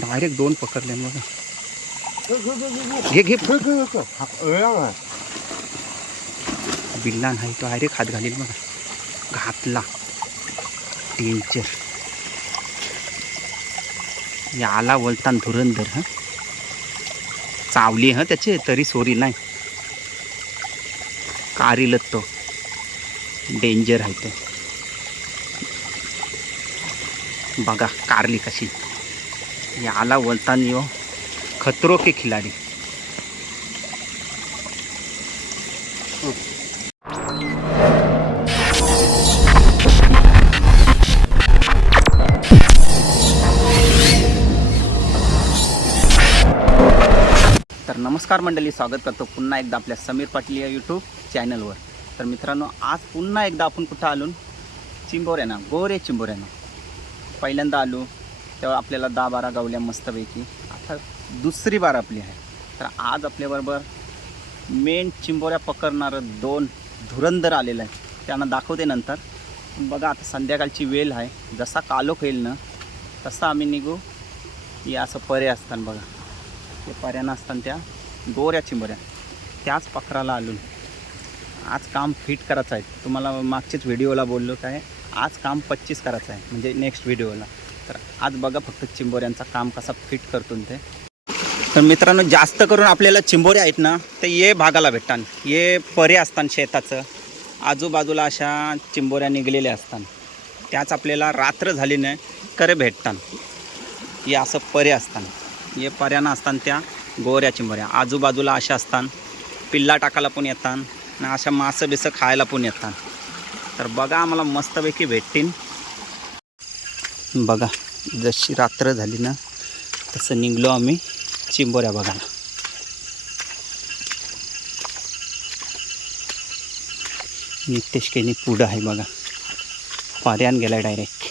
Direct 2 पकडले बघा. घे घे बिल्ला नाही तो डायरेक्ट हात घालील बघा. घातला डेंजर. याला बोलताना धुरंधर. हा चावली त्याचे तरी सोरी नाही. कारीलच तो डेंजर आहे तो. बघा कारली कशी. याला बोलताना यो खतरो के खिलाडी. तर नमस्कार मंडळी, स्वागत करतो पुन्हा एकदा आपल्या समीर पाटील या यूट्यूब चॅनलवर. तर मित्रांनो, आज पुन्हा एकदा आपण कुठं आलो? चिंबोऱ्याना, गोरे चिंबोऱ्याना. पहिल्यांदा आलो तेव्हा आपल्याला 10-12 गावल्या मस्तपैकी. आता दुसरी बार आपली आहे. तर आज आपल्याबरोबर मेन चिंबोऱ्या पकडणारं 2 धुरंधर आलेलं आहे. त्यांना दाखवते नंतर. बघा आता संध्याकाळची वेळ आहे. जसा कालोख येईल ना तसा आम्ही निघू. या असं परे असतात बघा, ते पर्यानं असताना त्या गोऱ्या चिंबोऱ्या त्याच पकडायला आलो. आज काम फिट करायचं आहे. तुम्हाला मागच्याच व्हिडिओला बोललो काय, आज काम 25 करायचं आहे म्हणजे नेक्स्ट व्हिडिओला. तर आज बघा फक्त चिंबोऱ्यांचा काम कसा फिट करतो ते. तर मित्रांनो, जास्त करून आपल्याला चिंबोऱ्या आहेत ना ते ये भागाला भेटतात. ये परे असतात शेताचं आजूबाजूला, अशा चिंबोऱ्या निघलेल्या असतात. त्याच आपल्याला रात्र झाली नाही करे भेटतात. हे असं परे असतात. हे पर्यानं असतात त्या गोऱ्या चिंबोऱ्या. आजूबाजूला अशा असतात. पिल्ला टाकायला पण येतात आणि अशा मासं बिसं खायला पण येतात. तर बघा आम्हाला मस्तपैकी भेटतील. बघा जशी रात्र झाली ना तसं निघलो आम्ही चिंबोऱ्या बघायला. नितेश केनी पुढं आहे बघा. पर्यान गेला डायरेक्ट.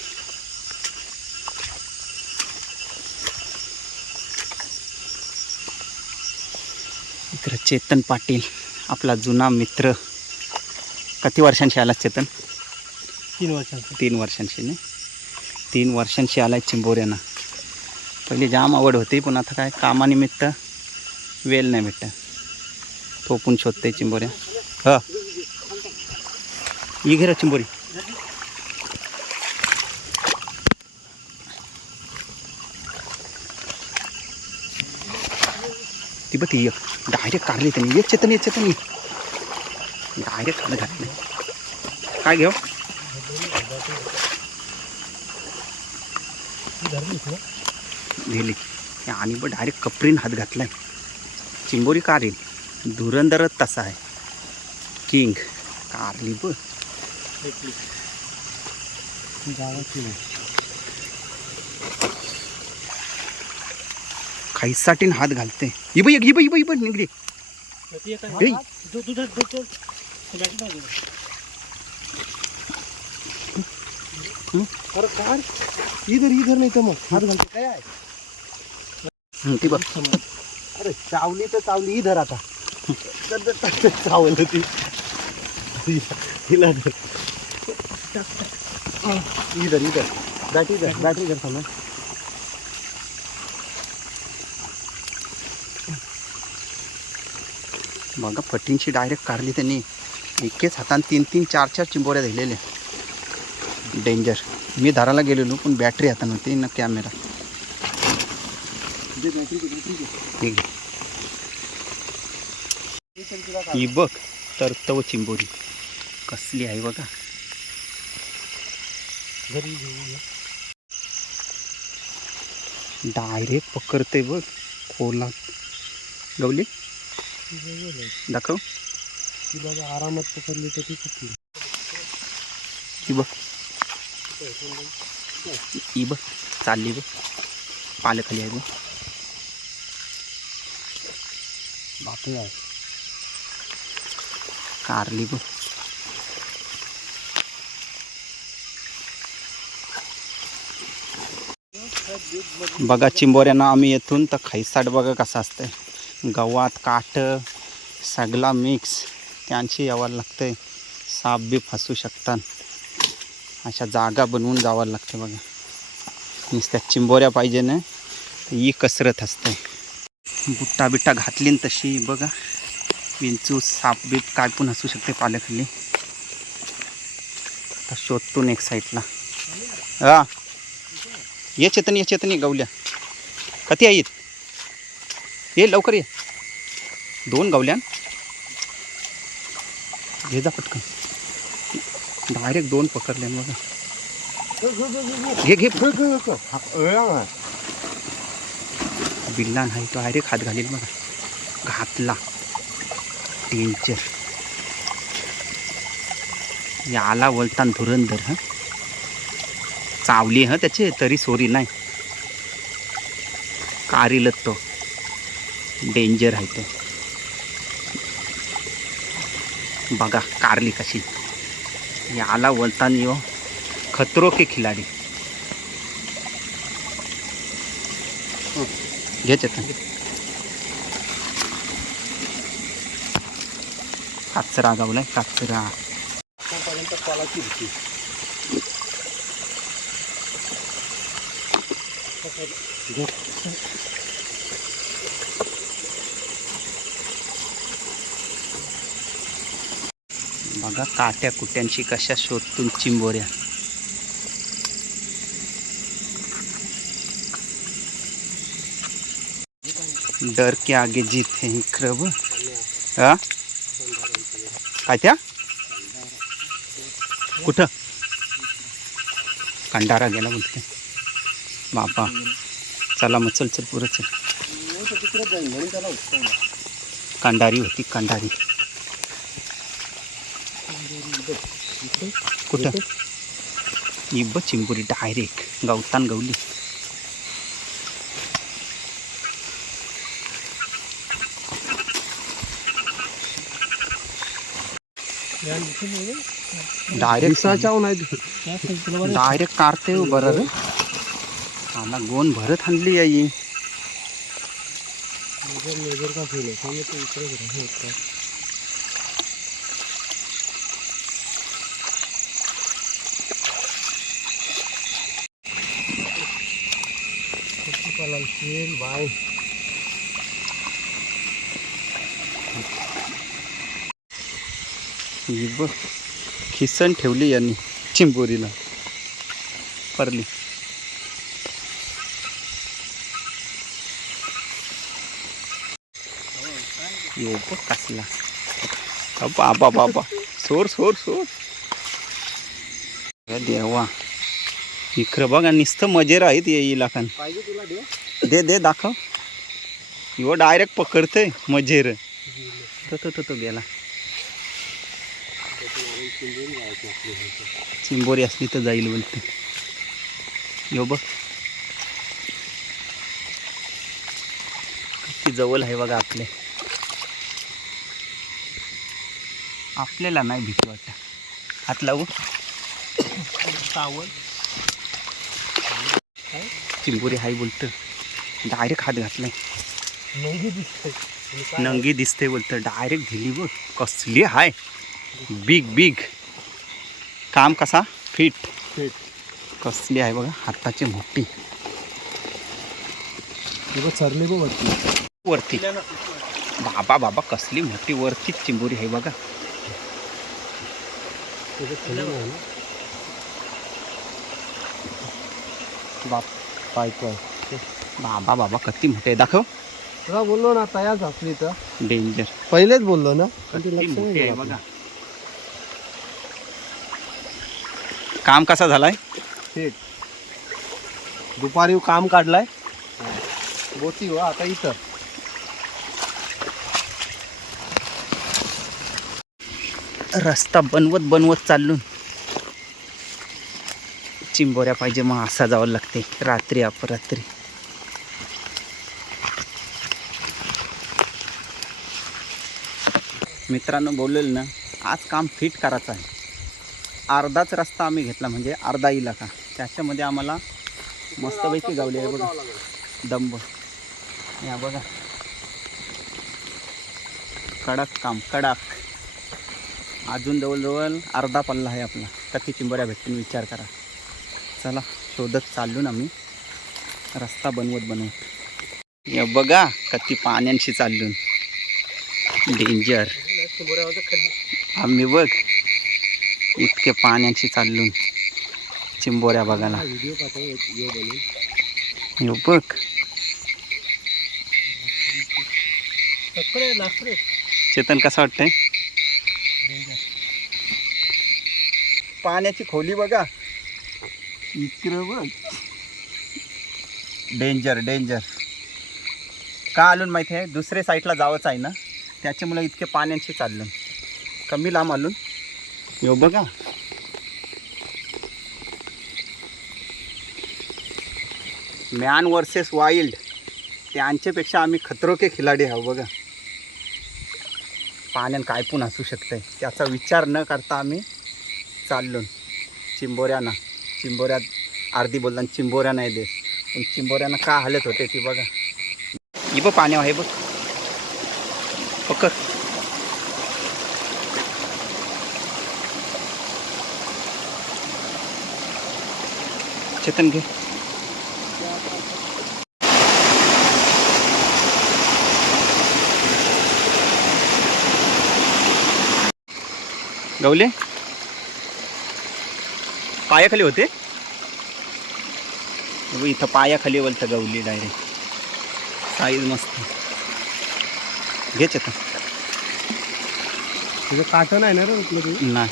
इकडं चेतन पाटील आपला जुना मित्र. किती वर्षांशी आला चेतन? 3 वर्षांचा. 3 वर्षांशी नाही, 3 वर्षांशी आला चिंबोऱ्यानं. पहिले जाम आवड होती पण आता काय कामानिमित्त वेळ नाही भेटत. तो पण शोधते चिंबोऱ्या. हा ही घे चिंबोरी. ती बघ ती डायरेक्ट काढली त्यांनी. एक चेतन डायरेक्ट खाली घातलं. काय घेऊ गेली आणि बघ डायरेक्ट कपरीन हात घातलाय. चिंबोरी कारली धुरंधरच तसा आहे. किंग कारली बघ. खाईसाठी हात घालते. ही बघ निघली. इधर नाही तर मग हात घालते काय आहे. ती बघ. अरे चावली तर चावली. इधर आता चावलं ती. तिला इधर बॅटरी कर समज. बघा फटींची डायरेक्ट काढली त्यांनी. एकेच हातान 3-3, 4-4 चिंबोऱ्या धरलेल्या. डेंजर. मी धरायला गेलेलो पण बॅटरी हातात नव्हती ना कॅमेरा. ही बघ तर तव चिंबोरी कसली आहे बघा. डायरेक्ट पकडते बघ खोला. गवली दाखव. ती बघा आरामात पकडली तर ती कुठली. ही बघ चालली बघ. पालं खाली आहे बघ. बापरे आहे कारली बघ. बघा चिंबोऱ्यांना आम्ही येथून तर खाईसाट बघा कसं असतंय. गवात काट सगळा मिक्स. त्यांची यावं लागतंय. साप बी फसू शकतात. अशा जागा बनवून जावं लागते बघा. नुसत्या चिंबोऱ्या पाहिजे ना ही कसरत असते. बुट्टा बिट्टा घातली न तशी बघा. विंचू साप बीप काय पण असू शकते पाल्याखाली. आता शोधतून एक साईडला. हा ये चेतन ये गवल्या कधी आहेत. ये लवकर ये. 2 गवल्यान घे जा पटकन. डायरेक्ट 2 पकडल्यान बघा. घे घे बिल्लान आहे तो डायरेक्ट हात घालील बघा. घातला. डेंजर. याला वळतान धुरंधर. हं चावली हं त्याचे तरी सोरी नाही. कारीलच तो. डेंजर आहे तो. बघा कारली कशी. याला वळतान यो खतरो के खिलाडी. घ्यायचे काचरा गावलाय काचरा. आतापर्यंत कॉलाची भीती. बघा काट्या कुट्यांची कशा शोधतून चिंबोऱ्या. डर के आगे जीत है इक्रब. हा काय त्या कुठं कंडारा गेला बोलते बापा. चला मग चल पुरं चल. कंडारी होती कंडारी. कुठं इब्ब चिंबोरी डायरेक्ट गवतान गवली. डायरेक्ट कारते बरं. आला गोन भरत आणली आई. बाय बघ खिसन ठेवली यांनी चिंबोरीला. परली यो बघ कसला. बाबा बाबा सोड सोड सोड. देवा इकडं बघा नुसतं मजेर आहेत येईल लाखान. पाहिजे तुला दे दे दाखव. यो डायरेक्ट पकडते मजेर. तो गेला. चिंबोरी असली तर जाईल बोलते. यो बघ किती जवळ आहे बघा. आपल्याला नाही भीती वाटत. हात लावू. चिंबोरी हाय बोलतं. डायरेक्ट हात घातलाय. नंगी दिसते बोलतं. डायरेक्ट दिली बघ कसली हाय. बिग काम कसा फिट कसली आहे बघा. हाताची मोठी चरली वरती. बाबा कसली मोठी वरती चिंबोरी आहे बघा. बाबा किती मोठे दाखव. तुला बोललो ना तयार असली तर डेंजर. पहिलेच बोललो ना. किती मोठी आहे बघा. काम कसा झालाय. दुपारी काम काढलाय बोटी हो. आता इथं रस्ता बनवत चालून चिंबोऱ्या पाहिजे. मग असा जावं लागते रात्री अपरात्री. मित्रांनो बोललेलं ना आज काम फिट करायचं आहे. अर्धाच रस्ता आम्ही घेतला म्हणजे अर्धा इलाका. त्याच्यामध्ये आम्हाला मस्तपैकी गावली आहे बघा. दंब या बघा. कडक काम कडक. अजून जवळजवळ अर्धा पल्ला आहे आपला. किती चिंबोऱ्या भेटतील विचार करा. चला शोधत चाललो ना आम्ही. रस्ता बनवत या बघा कती पाण्यांशी चालून डेंजर आम्ही बघ इतके पाण्याची चालून चिंबोऱ्या बघायला यो बघ चेतन कसं वाटतंय पाण्याची खोली बघा इकडं बघ डेंजर डेंजर का आलून माहिती आहे दुसऱ्या साईडला जावंच आहे ना त्याच्यामुळे इतके पाण्याची चाललं कमी लांब आलून यो बघा मॅन वर्सेस वाईल्ड त्यांच्यापेक्षा आम्ही खतरो के खिलाडी आहो बघा पाण्यात काय पण असू शकतंय त्याचा विचार न करता आम्ही चाललो चिंबोऱ्यात अर्धी बोलताना चिंबोऱ्या नाही देत पण चिंबोऱ्यांना का हालत होते ती बघा ही बघ पाणी आहे बघ पकड चेतन घे गवले पायाखाली होते इथं पायाखाली बोलतं गवली डायरेक्ट साईज मस्त घे चेतन तुझं काटं नाही ना रे नाही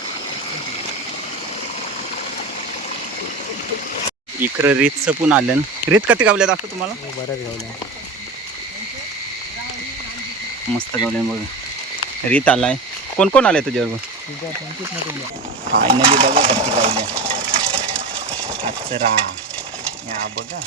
इकडं रीतचं पण आलं रीत कधी गावल्या दाखव तुम्हाला बऱ्याच गावल्या मस्त गावल्या बघा रीत आलाय कोण कोण आलाय तुझ्याबरोबर फायनली बघा कधी गावल्या कचरा या बघा